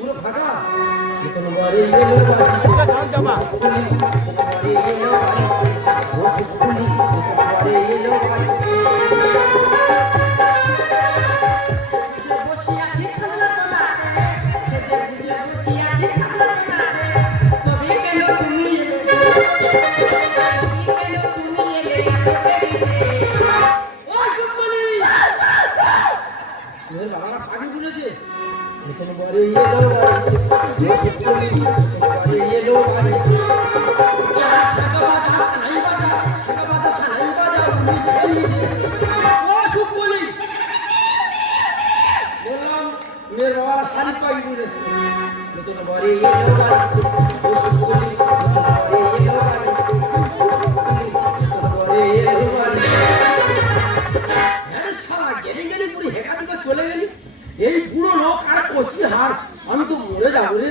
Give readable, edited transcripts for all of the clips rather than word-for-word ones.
পুরো ফাঁকা নতুন বাড়ি এলো বাড়ি জামা নতুন বাড়ি এলো বাড়ি ওষুধ খুলি নতুন বাড়ি এলো বাড়ি নতুন বাড়ি এলো বাড়ি ওষুধ খুলি নতুন বাড়ি এলো বাড়ি শাখা বাজা সানাই বাজা শাখা বাজা সানাই বাজা নিজে নিজে ওষুধ খুলি বললাম মেয়ের বাবা শাড়ি পাই বলেছে নতুন বাড়ি এলো বাড়ি ওষুধ খুলি নতুন বাড়ি এলো বাড়ি ওষুধ খুলি নতুন বাড়ি এলো বাড়ি আরে সারা গেলি গেলি পুরো হেঁকা দিকে চলে গেলি এই বুড়ো লোক আর কচি হাড় আমি তো মরে যাবো রে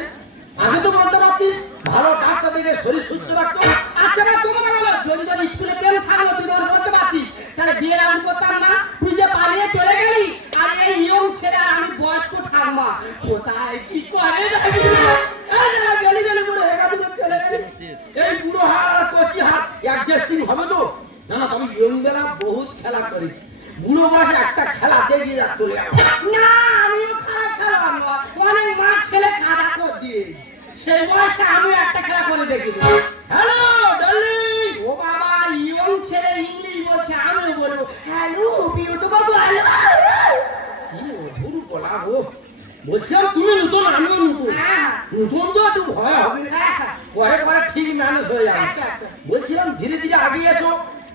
আগে তো বলতে পারতিস ভালো ডাক্তার দেখে শরীর সুস্থ রাখতো আচ্ছা না তোমাকে বলো যদি তোর স্কুলে প্রেম থাকলো তুই তোর বলতে পারতিস তাহলে বিয়ে আমি করতাম না তুই যে পালিয়ে চলে গেলি আর এই ইয়ং ছেলে আর আমি বয়স্ক ঠাম্মা কোথায় কি করে গেলি গেলি বুড়ো হেঁকা দিকে চলে গেলি এই বুড়ো হাড় আর কচি হাড় অ্যাডজাস্টিং হবে তো না না তুমি ইয়ং বেলা বহুত খেলা করিস বুড়ো বয়সে একটা খেলা দেখে যা চলে আসে না আমিও খারাপ খেলোয়াড় নয় অনেক মা ছেলে খারাপ করে দিয়ে সেই বয়সে আমি একটা খেলা করে দেখি হ্যালো ডার্লিং ও বাবা ইয়ং ছেলে ইংলিশ বলছে আমিও বলবো হ্যালো বিউটি বাবু হ্যালো কি মধুর বলা গো বলছিলাম তুমি নতুন আমিও নতুন নতুন তো একটু ভয় হবে পরে পরে ঠিক ম্যানেজ হয়ে যাবে বলছিলাম ধীরে ধীরে আগে এসো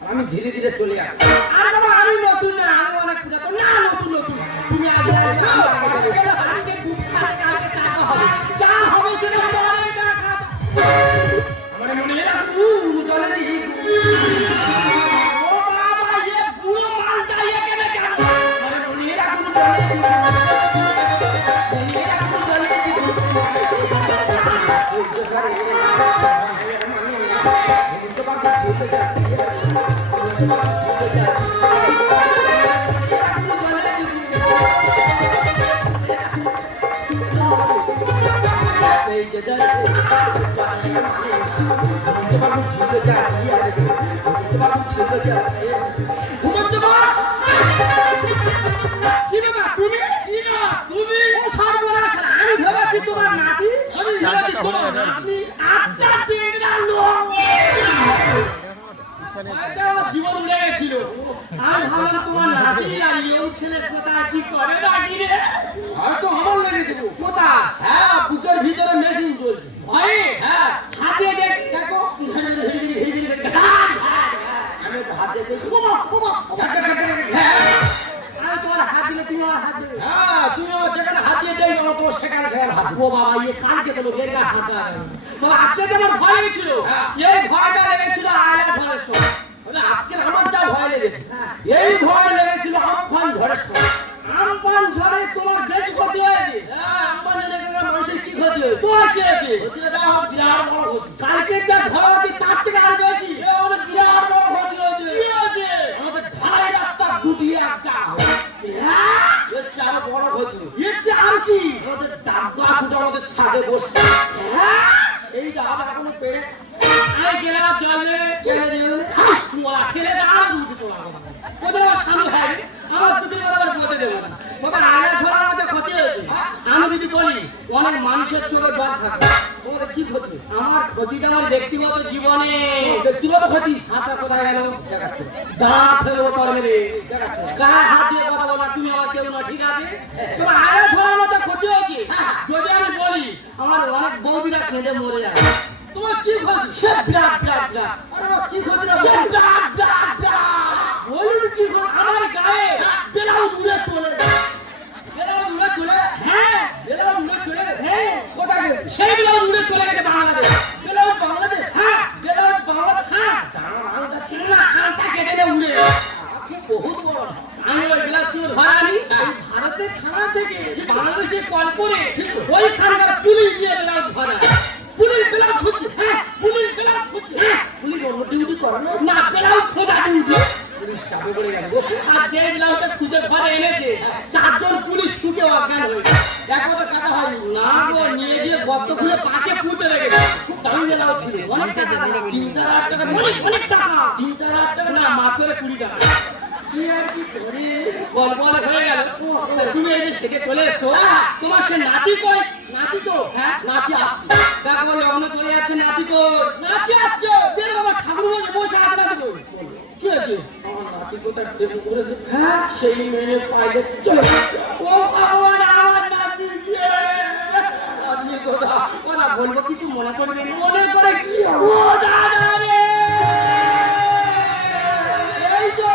আমি ধীরে ধীরে চলে যাবো আর বাবা আমি নতুন না আমি অনেক পুরাতন না নতুন নতুন তুমি আগে আসো আজকে দুধ খাতে কালকে চাকা হবে যা হবে সেটা পরে দেখা আমার মনে রাখো চলে দিই ও বাবা ये বুড়ো মালটা এখানে কেন আমার মনে রাখো চলে দিই মনে রাখো চলে দিই ওই জোগাড়ে তো বাবা চলে যাচ্ছে জীবন লেগেছিল আমি ভাবলাম তোমার নাতি আর ইয়ং ছেলে কোথায় কি করে নাকি রে হয়তো আমার লেগেছিল কোথায় হ্যাঁ বুকের ভিতরে মেশিন চলছে ভয়ে হ্যাঁ হাতে দেখ দেখো আমি হাতে দেখি আমি তোমার হাত দিলে তুমি আমার হাত দেবে হ্যাঁ তুমি আমার যেখানে হাত দিয়ে দেয় আমার তো সেখানে সেখানে হাত ও বাবা ইয়ে কালকে তো বেরগা হাত তবে আজকে যে আমার ভয় লেগেছিল এই ভয়টা লেগেছিল আয়লা ঝড়ের সময় আজকে আমার যা ভয় লেগেছে এই ভয় লেগেছিল আমফান ঝড়ের সময় আমপান ঝড়ে তোমার বেশ ক্ষতি হয়েছে হ্যাঁ আমফান ঝড়ে মানুষের কি ক্ষতি হয়েছে তোমার কি হয়েছে ক্ষতিটা যা হোক বিরাট বড় ক্ষতি কালকে যা ঝড় হয়েছে তার থেকে আর বেশি আমাদের বিরাট বড় ক্ষতি হয়েছে কি হয়েছে আমাদের ঢালাই রাস্তা গুটিয়ে একটা এর চার বড় ক্ষতি এর চেয়ে আর কি আমাদের ডাব্বা ছুটে আমাদের ছাদে বসতে এই ডাব এখনো পেরে আমি গেলাম জল দেবে কেনে দেবে কুয়া খেলে দাঁড় দুটো চলা কথা ওদের আমার স্বামী হবে আমার দুটো কথা আবার বলতে দেবো না বাবা আয়লা ঝড় আমাদের ক্ষতি হয়েছে আমি যদি বলি অনেক মানুষের চোখে জল থাকে তোমাদের কি ক্ষতি আমার ক্ষতিটা আমার ব্যক্তিগত জীবনে ব্যক্তিগত ক্ষতি হাতটা কোথায় গেল দেখাচ্ছে দাঁত ফেলবো চল মেরে দেখাচ্ছে গায়ে হাত দিয়ে কথা বলা তুমি আমার কেউ না ঠিক আছে তোমার আয়লা ঝড়ের মধ্যে ক্ষতি হয়েছে যদি আমি বলি আমার অনেক বৌদিরা কেঁদে মরে যায় তোমার কি ক্ষতি সে বিরাট বিরাট বিরাট আরে বাবা, কি ক্ষতি না সে বিরাট বিরাট বিরাট বলুন কি ক্ষতি আমার গায়ে বেলাও দূরে চলে যায় বেলা দূরে চলে হ্যাঁ বেলা দূরে চলে হ্যাঁ কোথায় গেছে সেই বেলাও দূরে চলে গেছে বাংলাদেশ বেলা বাংলাদেশ হ্যাঁ বেলা বাংলাদেশ হ্যাঁ জানা আংটা ছিল না আনটা কেটে দিয়ে উড়ে আখি বহুত বড় আমি ওই বিলাস তুই ধরে আনি ভারতের থানা থেকে বাংলাদেশে কল করে ওইখানকার পুলিশ দিয়ে বেলাস ধরা পুলিশ বেলাস হচ্ছে হ্যাঁ পুলিশ বেলাস হচ্ছে হ্যাঁ পুলিশ অন্য ডিউটি করে না বেলাস খোঁজা ডিউটি পুলিশ চাপে পড়ে গেল গো আর যে বেলাসটা খুঁজে ঘরে এনেছে চারজন পুলিশ ঢুকে অজ্ঞান হয়ে গেছে। এক কথা কাটা হয়নি না গো কতগুলো পাকে পুঁতে রেখেছে। খুব দামি মেলাও ছিল। অনেক টাকা দাম। 3-4 টাকা অনেক টাকা। 3-4 টাকা না মাত্র 20 টাকা। কি আর কি করে গল্প অনেক হয়ে গেল। তুমি এই যে সেকে চলে এসছো, তোমার সে নাতি কই? নাতি তো হ্যাঁ? নাতি আসছে দেখো লগ্ন চলে যাচ্ছে, নাতি কই? নাতি আসছে বের বাবা ঠাকুর বসে বসে আছে, নাতি কই? কি হয়েছে? আমার নাতি কোথায় প্রেম করেছে হ্যাঁ? সেই মেয়ে পাইলে চলে গেছে। ও ভগবান, আমার নাতি কে? নাতি কোথা ওরা বলবো কিছু মনে করবে না। মনে করে কি ও দাদা রে! এই তো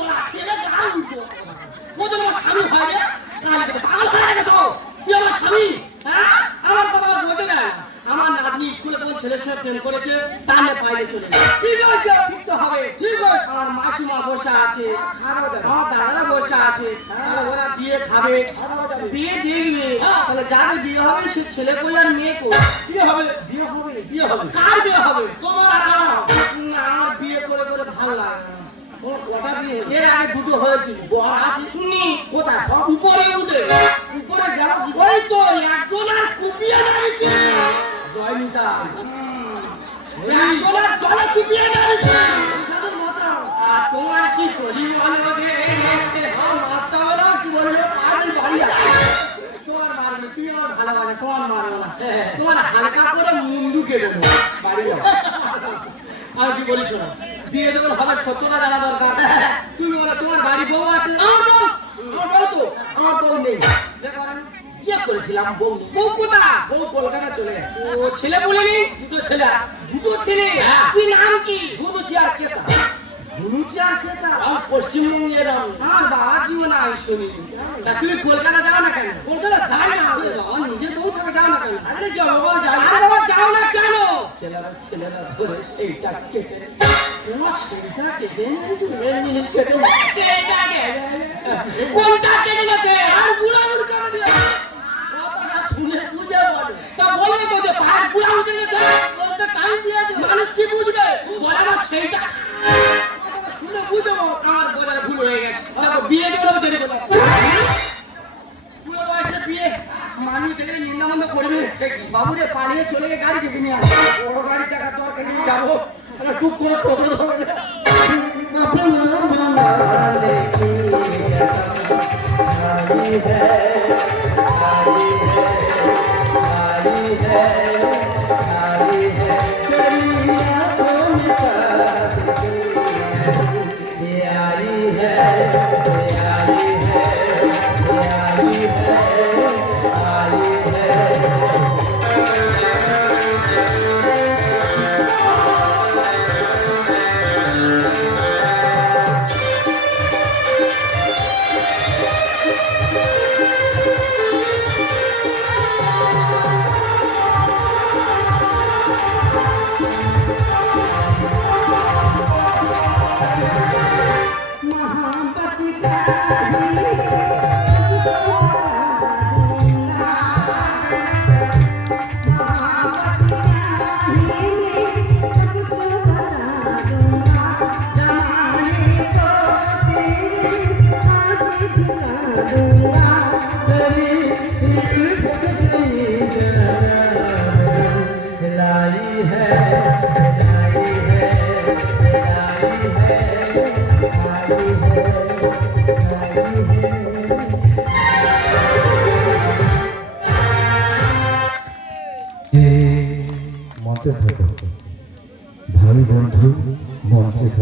ওরা ছেলে গাল দিচ্ছে। ও তো আমার স্বামী হয় রে। কাল থেকে পাগল হয়ে গেছো। তুই আমার স্বামী? হ্যাঁ? আমার কথা আর বলতে না। আমার নাতনি স্কুলে কোন ছেলের সঙ্গে প্রেম করেছে, তার নিয়ে বাইরে চলে গেছে। ঠিক আছে ঠিক তো হবে। ঠিক আছে আমার মাসিমা বসে আছে, খারাপ যাবে আমার দাদারা বসে আছে, তাহলে ওরা বিয়ে খাবে, খারাপ যাবে বিয়ে দেখবে, তাহলে যাদের বিয়ে হবে সে ছেলে কই আর মেয়ে কই? বিয়ে হবে বিয়ে হবে বিয়ে হবে কার বিয়ে হবে? তোমার আর আমার হবে। না, আমার বিয়ে করে করে ভালো লাগে না। তোমার কটা বিয়ে হবে? এর আগে দুটো হয়েছিল। বর আছে নি, কোথায় সব উপরে উঠে উপরে গেল কি ওই তো একজন আর কুপিয়ে দাঁড়িয়েছে। জয়নিতা একজন আর জলে চুপিয়ে দাঁড়িয়েছে। সাধন বাঁচাও আর তোমার কি করি বলো রে? মাত্রা বলা কি বললো পাগল বাড়ি আছে তোমার মারবে, তুমি আমার ভালোবাসে, তোমার মারবো না। হ্যাঁ। তোমার হালকা করে মুন্ডু কেটে দেবো। বাড়ি যাও আর কি বলিস না, বিয়ে যখন হবে সত্যটা জানা দরকার। তুমি বলো তোমার বাড়ি বউ আছে? আমার বউ তো আমার বউ নেই দেখো না, বিয়ে করেছিলাম বউ নেই বউ কোথা? বউ কলকাতা চলে গেছে ও ছেলে বলিনি? দুটো ছেলে দুটো ছেলে? হ্যাঁ। কি নাম কি? দুটো চেয়ার কেসা ধুনুচি আর খেচা? আমি পশ্চিমবঙ্গের আমি আমার বাবা জীবন নাই শুনি। তা তুমি কলকাতা যাও না কেন? কলকাতা যাই না এ বাবা, নিজের বউ থাকে যাও না কেন? আরে কি বাবা যাই আর বাবা যাও না কেন? ছেলেরা ধরে সেইটা কেটে তোমার সেটা কেটে নেই তো। মেন জিনিস কেটে এইটা কেটে। কোনটা কেটে গেছে? আর বুড়া বুড়ি কেটে দিয়ে কথাটা শুনে বুঝে বলে তা বলবে তো যে পায়ের বুড়া উঠে গেছে। বলতে টাইম দিয়েছে মানুষ কি বুঝবে? বলে আমার সেইটা কথাটা শুনে বুঝে বল আমার বোঝার ভুল হয়ে গেছে। দেখো বিয়ে দেবো না দেরি করলাম। বুড়ো বয়সে বিয়ে মানুষ দেখে নিন্দামন্দ করবে। বাবুরে পালিয়ে চলে গিয়ে গাড়ি থেকে নিয়ে আসবে। বড় গাড়ি টাকা দরকার নেই যাবো চুপ করে টোটো ধরে মঞ্চে থাকো ভাই বন্ধু মঞ্চে থাকো।